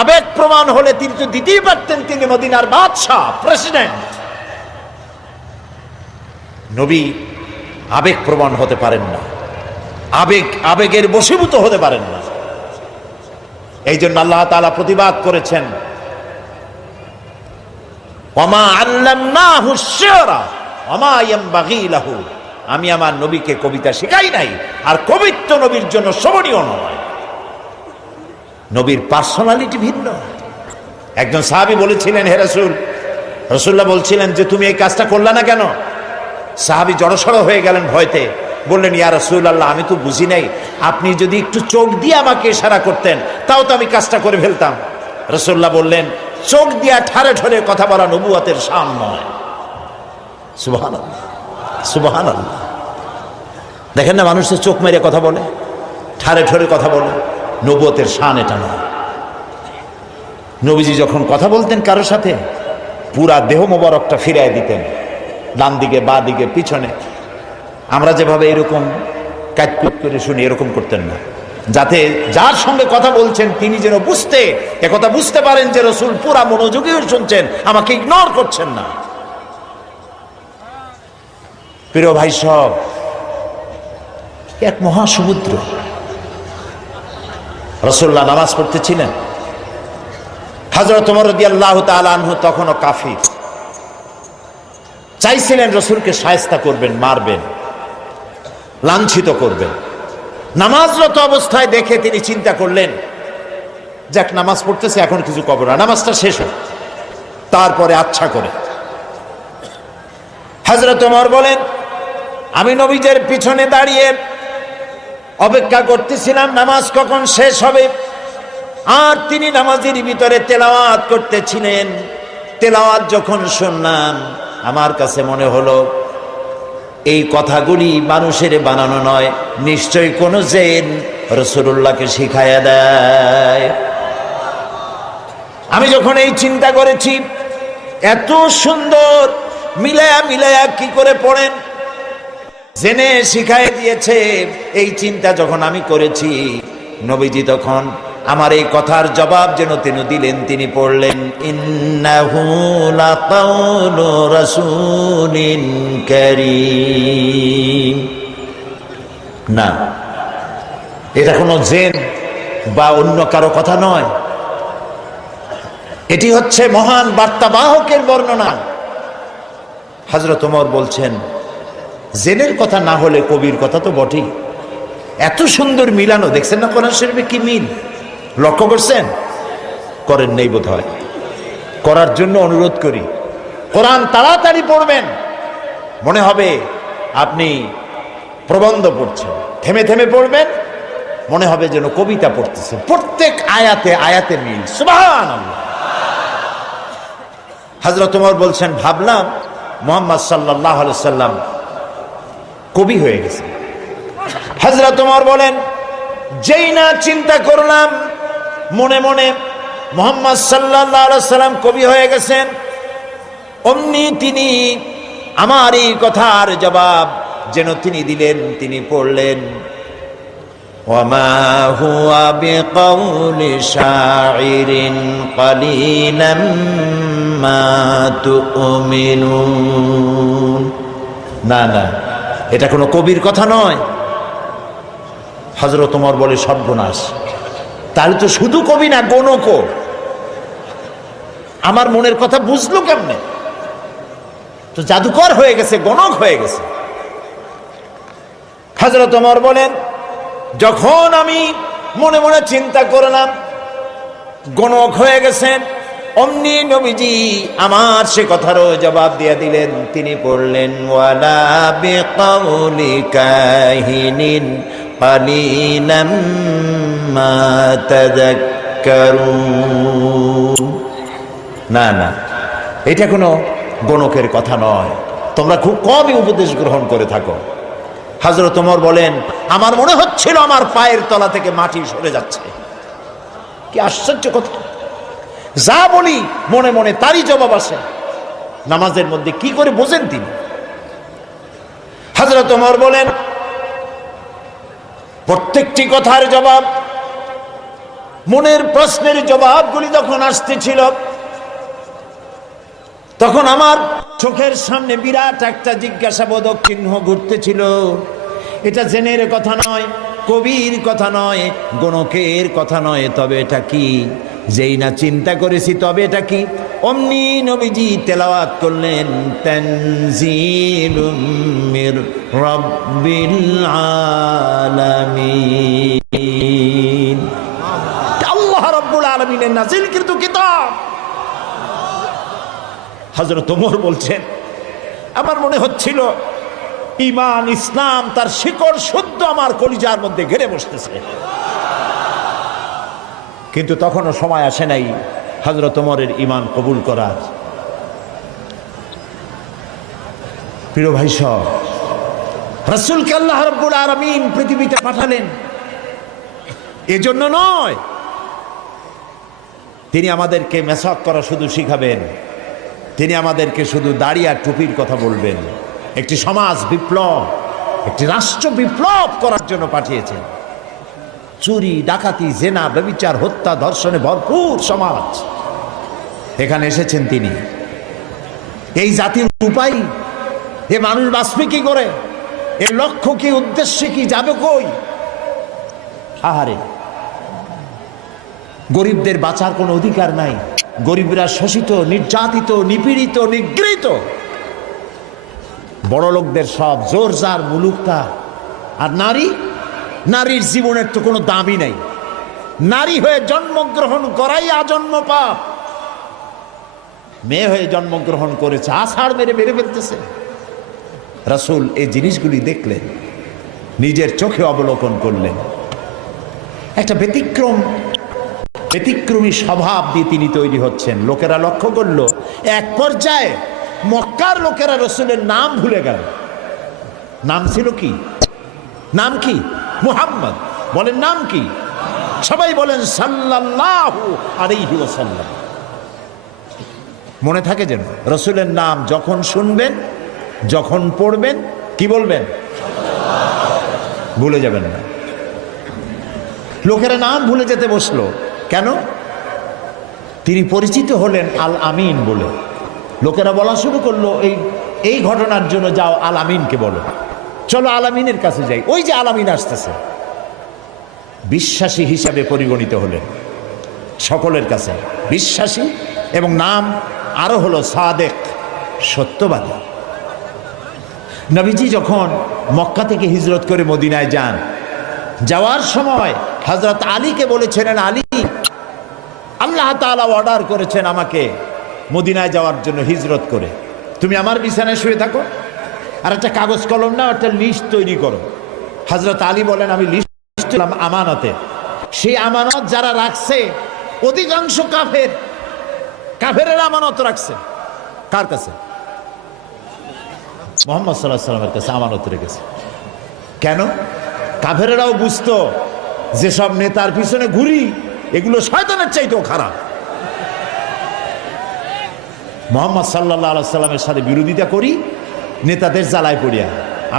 আবেগ প্রমাণ হলে তিনি তো দিতেই পারতেন, তিনি মদিনার বাদশাহ, প্রেসিডেন্ট। নবী আবেগ প্রমাণ হতে পারেন না, আবেগের বশীভূত হতে পারেন না। এই জন্য আল্লাহ তাআলা প্রতিবাদ করেছেন, ওয়ামা আল্লামনাহু শি'রা ওয়ামা ইয়ানবাগী লাহু, আমি আমার নবীকে কবিতা শেখাই নাই, আর কবিত্ব নবীর জন্য শোভনীয় নয়। নবীর পার্সোনালিটি ভিন্ন। একজন সাহাবী বলেছিলেন, হে রাসূল, রাসূলুল্লাহ বলছিলেন যে তুমি এই কাজটা করলে না কেন? সাহাবী জড়সড় হয়ে গেলেন ভয়তে, বললেন, ইয়া রাসূলুল্লাহ, আমি তো বুঝি নাই, আপনি যদি একটু চোখ দিয়ে আমাকে ইশারা করতেন তাও তো আমি কাজটা করে ফেলতাম। রাসূলুল্লাহ বললেন, চোখ দিয়া ঠারে ঠরে কথা বলা নবুয়তের শান নয়। সুবহানাল্লাহ, সুবহানাল্লাহ। দেখেন না, মানুষের চোখ মেরে কথা বলে, ঠারে ঠরে কথা বলে, নবুয়তের শান এটা নয়। নবীজি যখন কথা বলতেন কারোর সাথে, পুরা দেহ মোবারকটা ফিরায় দিতেন, ডান দিকে, বা দিকে, পিছনে। আমরা যেভাবে এরকম কাটকুট করে শুনি, এরকম করতেন না, যাতে যার সঙ্গে কথা বলছেন তিনি যেন একথা বুঝতে পারেন যে রাসূল পুরা মনোযোগী শুনছেন, আমাকে ইগনোর করছেন না। প্রিয় ভাই সব, এক মহাসমুদ্র। রাসূলুল্লাহ নামাজ পড়তেছিলেন, হযরত ওমর রাদিয়াল্লাহু তাআলা আনহু তখনও কাফির, চাইছিলেন রাসূলকে শায়েস্তা করবেন, মারবেন, লাঞ্ছিত করবেন। নামাজরত অবস্থায় দেখে তিনি চিন্তা করলেন, যাক নামাজ পড়তেছে, এখন কিছু করব না, নামাজটা শেষ হোক, তারপরে আচ্ছা করে। হযরত ওমর বলেন, আমি নবীজের পিছনে দাঁড়িয়ে অপেক্ষা করতেছিলাম নামাজ কখন শেষ হবে, আর তিনি নামাজের ভিতরে তেলাওয়াত করতেছিলেন। তেলাওয়াত যখন শুনলাম, আমার কাছে মনে হলো এই কথাগুলি মানুষের বানানো নয়, নিশ্চয়ই কোন জিন রাসূলুল্লাহকে শিখায়া দেয়। আমি যখন এই চিন্তা করেছি, এত সুন্দর মিলায়া কি করে পড়েন, জেনে শিখায় দিয়েছে, এই চিন্তা যখন আমি করেছি, নবীজি তখন আমার এই কথার জবাব যেন তিনি দিলেন। তিনি পড়লেন, ইন্নাহু লাকাউলু রাসূলিন কারীম। না, এটা কোনো জিন বা অন্য কারো কথা নয়, এটি হচ্ছে মহান বার্তাবাহকের বর্ণনা। হযরত ওমর বলছেন, জিনের কথা না হলে কবির কথা তো বটেই। এত সুন্দর মিলানো, দেখছেন না কোরআন শরীফে কি মিল, লক্ষ্য করছেন? করেন নেই বোধ হয়, করার জন্য অনুরোধ করি। কোরআন তাড়াতাড়ি পড়বেন, মনে হবে আপনি প্রবন্ধ পড়ছেন। থেমে থেমে পড়বেন, মনে হবে যেন কবিতা পড়তেছেন। প্রত্যেক আয়াতে আয়াতে মিল। সুবহানাল্লাহ। হযরত ওমর বলছেন, ভাবলাম মুহাম্মদ সাল্লাল্লাহু আলাইহি সাল্লাম কবি হয়ে গেছে। হযরত ওমর বলেন, যেই না চিন্তা করলাম মনে মনে মুহাম্মদ সাল্লাল্লাহু আলাইহি সাল্লাম কবি হয়ে গেছেন, অমনি তিনি আমার এই কথার জবাব যেন তিনি দিলেন। তিনি পড়লেন, ওয়ামা হুয়া বিকাউলি শাইরিন কালিলাম মা তুমিনুন। না না, এটা কোনো কবির কথা নয়। হযরত ওমর বলে, সর্বনাশ, তাহলে তো শুধু কবি না, গণকও। আমার মনের কথা বুঝলো কেমনে? তো জাদুকর হয়ে গেছে, গণক হয়ে গেছে। হযরত ওমর বলেন, যখন আমি মনে মনে চিন্তা করলাম গণক হয়ে গেছেন, অমনি নবীজি আমার সে কথারও জবাব দিয়ে দিলেন। তিনি পড়লেন, ওয়ালা বিকাউলি কাহিনিন কালিলাম মা তাযাক্কারুন। না না, এটা কোনো গণকের কথা নয়, তোমরা খুব কমই উপদেশ গ্রহণ করে থাকো। হযরত ওমর বলেন, আমার মনে হচ্ছিল আমার পায়ের তলা থেকে মাটি সরে যাচ্ছে। কি আশ্চর্য কথা! যা বলি মনে মনে তারই জবাব আসে। নামাজের মধ্যে কি করে বোঝেন তিনি? হযরত ওমর বলেন, প্রত্যেকটি কথার জবাব মনের প্রশ্নের জবাবগুলি যখন আসতেছিল, তখন আমার চোখের সামনে বিরাট একটা জিজ্ঞাসাবোধক চিহ্ন ঘুরতেছিল। এটা জেনের কথা নয়, কবির কথা নয়, গণকের কথা নয়, তবে এটা কি? যেই না চিন্তা করেছি তবে এটা কি, অমনি নবীজি তেলাওয়াত করলেন, তানজিলুম মির রাব্বিল আলামিন। আল্লাহ রাব্বুল আলামিনের নাযিলকৃত কিতাব। হযরত ওমর বলছেন, আমার মনে হচ্ছিল ঈমান ইসলাম তার শিকড় শুদ্ধ আমার কলিজার মধ্যে ঘিরে বসতেছে। কিন্তু তখনও সময় আসে নাই হযরত ওমরের ঈমান কবুল করার। প্রিয় ভাই সব, রাসূলকে আল্লাহ রাব্বুল আলামিন পৃথিবীতে পাঠালেন এজন্য নয়, তিনি আমাদেরকে মেসাক করা শুধু শিখাবেন, তিনি আমাদেরকে শুধু দাড়ি আর টুপির কথা বলবেন। একটি সমাজ বিপ্লব, একটি রাষ্ট্র বিপ্লব করার জন্য পাঠিয়েছেন। চুরি, ডাকাতি, জেনা, ব্যভিচার, হত্যা, ধর্ষণে ভরপুর সমাজ, এখানে এসেছেন তিনি। এই জাতির উপায়, এ মানুষ বাঁচবে কি করে, এর লক্ষ্য কি, উদ্দেশ্য কি, যাবে কই? আহারে, গরিবদের বাঁচার কোনো অধিকার নাই। গরিবরা শোষিত, নির্যাতিত, নিপীড়িত, নিগৃহীত। বড় লোকদের সব জোর জার, মুলুকতা। আর নারী, নারীর জীবনের তো কোনো দামই নাই। নারী হয়ে জন্মগ্রহণ করাই আজন্ম পাপ। মেয়ে হয়ে জন্মগ্রহণ করেছে, আষাঢ় মেরে মেরে ফেলতেছে। রাসূল এই জিনিসগুলি দেখলেন, নিজের চোখে অবলোকন করলেন। একটা ব্যতিক্রমী স্বভাব দিয়ে তিনি তৈরি হচ্ছেন। লোকেরা লক্ষ্য করল, এক পর্যায়ে মক্কার লোকেরা রাসূলের নাম ভুলে গেল। নাম ছিল কি? নাম কি? মুহাম্মদ। বলেন নাম কি? সবাই বলেন সাল্লাল্লাহু আলাইহি ওয়াসাল্লাম। মনে থাকে যেন, রাসূলের নাম যখন শুনবেন, যখন পড়বেন, কি বলবেন? ভুলে যাবেন না। লোকেরা নাম ভুলে যেতে বসলো কেন? তিনি পরিচিত হলেন আল আমিন বলে। লোকেরা বলা শুরু করলো, এই ঘটনার জন্য যাও আল আমিনকে বলো, চলো আল আমিনের কাছে যাই। ওই যে আল আমিন আসতেছে। বিশ্বাসী হিসাবে পরিগণিত হলেন সকলের কাছে, বিশ্বাসী, এবং নাম আরো হলো সাদেক, সত্যবাদী। নবীজি যখন মক্কা থেকে হিজরত করে মদিনায় যান, যাওয়ার সময় হযরত আলীকে বলেছিলেন, আলী, আল্লাহ তাআলা অর্ডার করেছেন আমাকে মদিনায় যাওয়ার জন্য হিজরত করে, তুমি আমার বিছানায় শুয়ে থাকো, আর একটা কাগজ কলম নাও, একটা লিস্ট তৈরি করো। হযরত আলী বলেন, আমি লিস্ট আমানতে। সেই আমানত যারা রাখছে অধিকাংশ কাফেরের আমানত রাখছে। কার কাছে? মুহাম্মদ সাল্লাল্লাহু আলাইহি ওয়াসাল্লামের কাছে আমানত রেখেছে। কেন? কাফেরেরাও বুঝতো যেসব নেতার পিছনে ঘুরি, এগুলো শয়তানের চাইতেও খারাপ। মুহাম্মদ সাল্লাল্লাহু আলাইহি ওয়াসাল্লামের সাথে বিরোধিতা করি নেতাদের জ্বালায় পড়িয়া।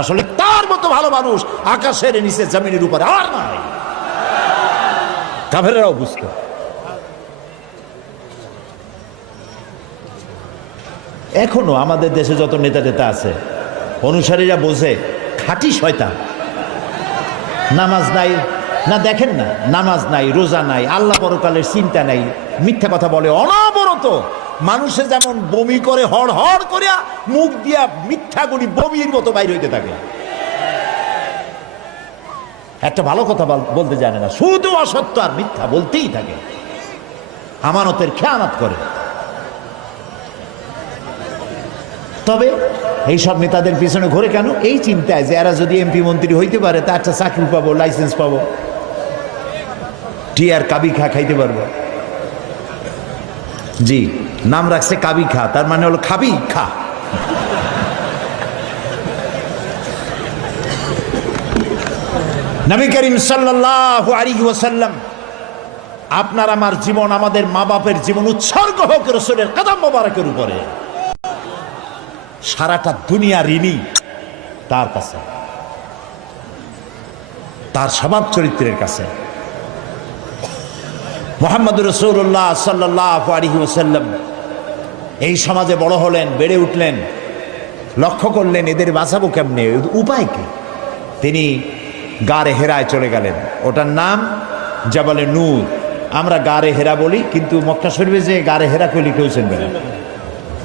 আসলে তার মতো ভালো মানুষ আকাশের নিচে, জমিনের উপরে আর নাই। কাফেরেরাও বুঝতো। এখনো আমাদের দেশে যত নেতা টেতা আছে, অনুসারীরা বোঝে খাঁটি শয়তান। নামাজ নাই না, দেখেন না, নামাজ নাই, রোজা নাই, আল্লাহ পরকালের চিন্তা নাই, মিথ্যা কথা বলে অনবরত। মানুষে যেমন বমি করে হড় হড় করিয়া, মুখ দিয়া মিথ্যাগুলি বমির মতো বাইর হইতে থাকে। একটা ভালো কথা বলতে জানে না, শুধু অসত্য আর মিথ্যা বলতেই থাকে, আমানতের খেয়ানত করে। তবে এইসব নেতাদের পিছনে ঘুরে কেন? এই চিন্তায় যে এরা যদি এমপি মন্ত্রী হইতে পারে, তা একটা চাকরি পাবো, লাইসেন্স পাবো, টিয়ার কাবি খা খাইতে পারবো। জি, নাম রাখছে কাবি খা, তার মানে হলো খাবি খা। নবী করিম সাল্লাল্লাহু আলাইহি ওয়াসাল্লাম, আপনার আমার জীবন, আমাদের মা বাপের জীবন উৎসর্গ হোক রাসূলের কদম মোবারকের উপরে। সারাটা দুনিয়া ঋণী তার কাছে, তার স্বভাব চরিত্রের কাছে। মুহাম্মদুর রাসূলুল্লাহ সাল্লাল্লাহু আলাইহি ওয়াসাল্লাম এই সমাজে বড় হলেন, বেড়ে উঠলেন, লক্ষ্য করলেন এদের বাঁচাবো কেমনে, উপায় কি? তিনি গারে হেরায় চলে গেলেন। ওটার নাম জাবালে নূর। আমরা গারে হেরা বলি, কিন্তু মক্কা শরীফে যে গারে হেরা কইলে কেউ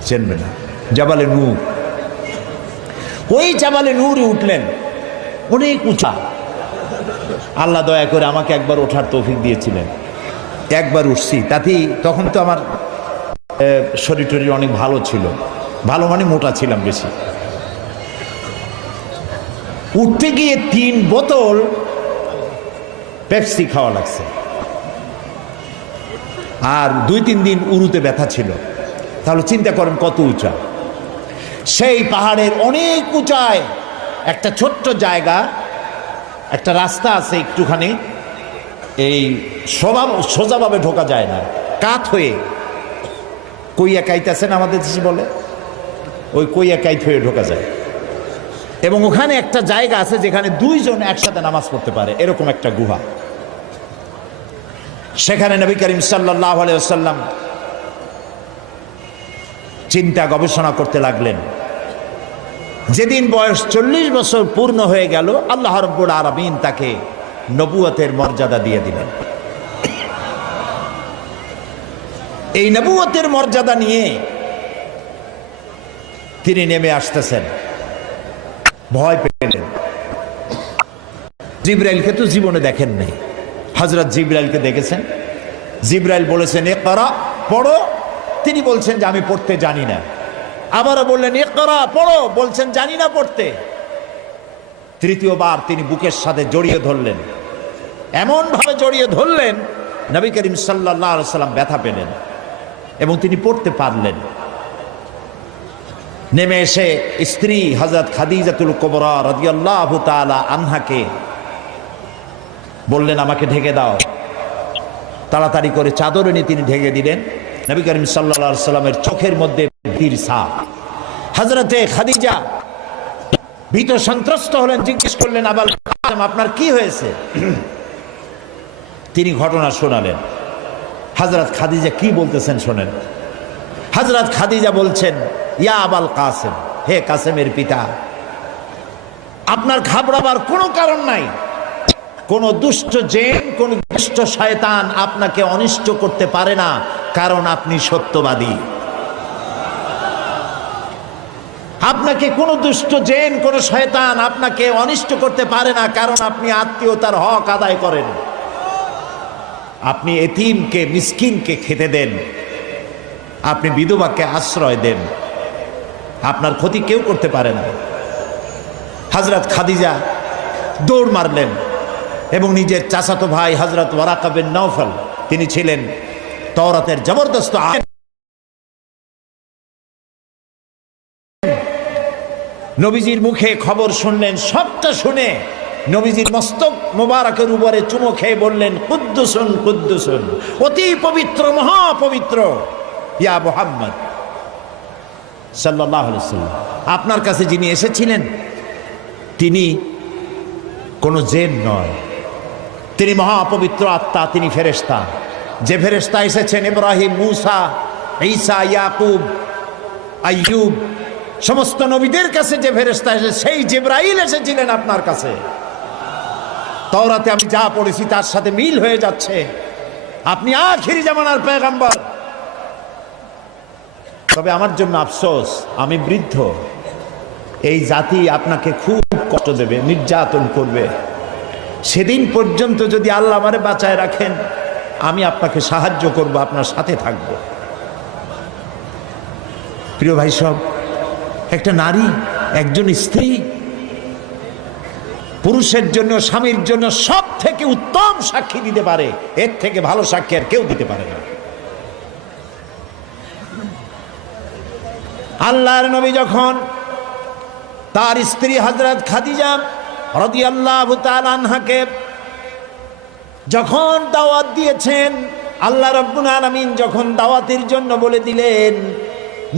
চেনবে না। জাবালে নূর, ওই জাবালে নূরে উঠলেন, অনেক উঁচা। আল্লাহ দয়া করে আমাকে একবার ওঠার তৌফিক দিয়েছিলেন, একবার উঠছি। তাতেই তখন তো আমার শরীর টরীর অনেক ভালো ছিল, ভালো মানে মোটা ছিলাম বেশি। উঠতে গিয়ে 3 বোতল পেপসি খাওয়া লাগছে, আর 2-3 দিন উরুতে ব্যথা ছিল। তাহলে চিন্তা করেন কত উঁচা। সেই পাহাড়ের অনেক উঁচায় একটা ছোট্ট জায়গা, একটা রাস্তা আছে একটুখানি, এই সোজাভাবে ঢোকা যায় না, কাত হয়ে কইয়া কাইত আছেন আমাদের দেশে বলে, ওই কইয়া কাইত হয়ে ঢোকা যায়। এবং ওখানে একটা জায়গা আছে যেখানে 2 জন একসাথে নামাজ পড়তে পারে, এরকম একটা গুহা। সেখানে নবী করিম সাল্লাল্লাহু আলাইহি ওয়াসাল্লাম চিন্তা গবেষণা করতে লাগলেন। যেদিন বয়স 40 বছর পূর্ণ হয়ে গেল, আল্লাহ রাব্বুল আলামিন তাকে নবুয়তের মর্যাদা দিয়ে দিলেন। এই নবুয়তের মর্যাদা নিয়ে তিনি নেমে আসতেছেন। ভয় পেলেন। জিবরাইলকে তো জীবনে দেখেন নাই, হযরত জিবরাইলকে দেখেছেন। জিবরাইল বলেছেন ইকরা, পড়ো। তিনি বলছেন যে আমি পড়তে জানি না। আবারও বললেন ইকরা, পড়ো, বলছেন জানি না পড়তে। তৃতীয়বার তিনি বুকের সাথে জড়িয়ে ধরলেন, এমন ভাবে জড়িয়ে ধরলেন নবী করিম সাল্লাল্লাহু আলাইহি ওয়াসাল্লাম ব্যথা পেলেন এবং তিনি পড়তে পারলেন। নেমে এসে স্ত্রী হযরত খাদিজাতুল কুবরা রাদিয়াল্লাহু তাআলা আনহাকে বললেন আমাকে ঢেকে দাও। তাড়াতাড়ি করে চাদর এনে তিনি ঢেকে দিলেন। নবী করিম সাল্লাল্লাহু আলাইহি ওয়াসাল্লামের চোখের মধ্যে ভীর ছাপ। হযরতে খাদিজা ভীত সন্ত্রস্ত হলেন, জিজ্ঞেস করলেন আবাল কাসেম আপনার কি হয়েছে? তিনি ঘটনা শোনালেন। হযরত খাদিজা কি বলতেছেন শোনেন। হযরত খাদিজা বলছেন ইয়া আবাল কাসেম, হে কাসেমের পিতা, আপনার ঘাবড়াবার কোনো কারণ নাই। কোন দুষ্ট জিন, কোন দুষ্ট শয়তান আপনাকে অনিষ্ট করতে পারে না, কারণ আপনি সত্যবাদী। আপনাকে কোন দুষ্ট জিন, কোন শয়তান আপনাকে অনিষ্ট করতে পারে না, কারণ আপনি আত্মীয়তার হক আদায় করেন। আপনি এতিমকে, মিসকিনকে খেতে দেন, আপনি বিধবাকে আশ্রয় দেন, আপনার ক্ষতি কেউ করতে পারে না। হযরত খাদিজা দৌড় মারলেন এবং নিজের চাচাতো ভাই হযরত ওয়ারাকা বিন নওফল, তিনি ছিলেন তাওরাতের জবরদস্ত আলেম, নবীজির মুখে খবর শুনলেন। সবটা শুনে নবীজির মস্তক মোবারকের উপরে চুমো খেয়ে বললেন কুদ্দুসুন কুদ্দুসুন, অতি পবিত্র, মহাপবিত্র ইয়া মুহাম্মদ সাল্লাল্লাহু আলাইহি ওয়াসাল্লাম, আপনার কাছে যিনি এসেছিলেন তিনি কোনো জিন নয়, তিনি মহাপবিত্র আত্মা, তিনি ফেরেশতা। যে ফেরেশতা এসেছেন ইব্রাহিম, মূসা, ঈসা, ইয়াকুব, আইয়ুব, সমস্ত নবীদের কাছে যে ফেরেশতা এসে, সেই জিবরাইল এসেছিলেন আপনার কাছে। তাওরাতে আমি যা পড়েছি তার সাথে মিল হয়ে যাচ্ছে, আপনি আখিরি জামানার পয়গম্বর। তবে আমার জন্য আফসোস, আমি বৃদ্ধ, এই জাতি আপনাকে খুব কষ্ট দেবে, নির্যাতন করবে। সেদিন পর্যন্ত যদি আল্লাহ আমারে বাঁচায় রাখেন, আমি আপনাকে সাহায্য করব, আপনার সাথে থাকব। প্রিয় ভাই সব, একটা নারী, একজন স্ত্রী পুরুষের জন্য, স্বামীর জন্য সব থেকে উত্তম সাক্ষী দিতে পারে, এর থেকে ভালো সাক্ষী আর কেউ দিতে পারে না। আল্লাহর নবী যখন তার স্ত্রী হযরত খাদিজা রাদিয়াল্লাহু তাআলা আনহাকে যখন দাওয়াত দিয়েছেন, আল্লাহ রাব্বুল আলামিন যখন দাওয়াতের জন্য বলে দিলেন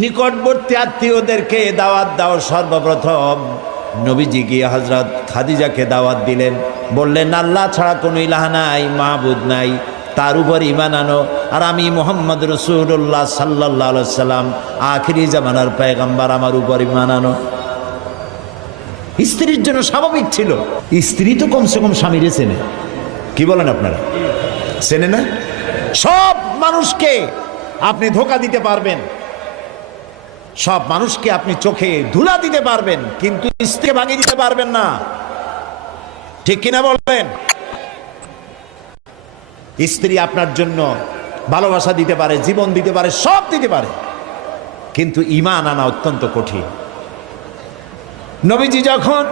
নিকটবর্তী আত্মীয়দেরকে দাওয়াত দাও, সর্বপ্রথম নবীজি গিয়ে হযরত খাদিজাকে দাওয়াত দিলেন। বললেন আল্লাহ ছাড়া কোনো ইলাহ নাই, মাবুদ নাই, তার উপর ঈমান আনো। আর আমি মুহাম্মদ রাসূলুল্লাহ সাল্লাল্লাহু আলাইহি সাল্লাম আখিরি জামানার পয়গম্বর, আমার উপর ঈমান আনো। স্ত্রীর জন্য স্বাভাবিক ছিল। স্ত্রী তো কমসে কম স্বামীরে চেনে, কি বলেন আপনারা? চেনে না? সব মানুষকে আপনি ধোঁকা দিতে পারবেন, সব মানুষকে আপনি চোখে ধুলা দিতে পারবেন, কিন্তু স্ত্রীকে ভাঙিয়ে দিতে পারবেন না। ঠিক কিনা বলবেন? স্ত্রী আপনার জন্য ভালোবাসা দিতে পারে, জীবন দিতে পারে, সব দিতে পারে, কিন্তু ঈমান আনা অত্যন্ত কঠিন। নবীজি যখন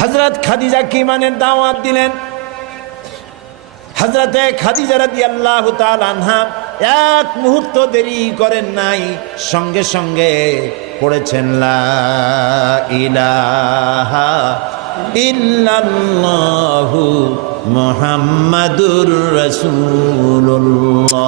হযরত খাদিজাকে ঈমানের দাওয়াত দিলেন, হযরতে খাদিজা রাদিয়াল্লাহু তাআলা আনহা এক মুহূর্ত দেরি করেন নাই, সঙ্গে সঙ্গে পড়েছেন লা ইলাহা ইল্লাল্লাহু মুহাম্মাদুর রাসূলুল্লাহ।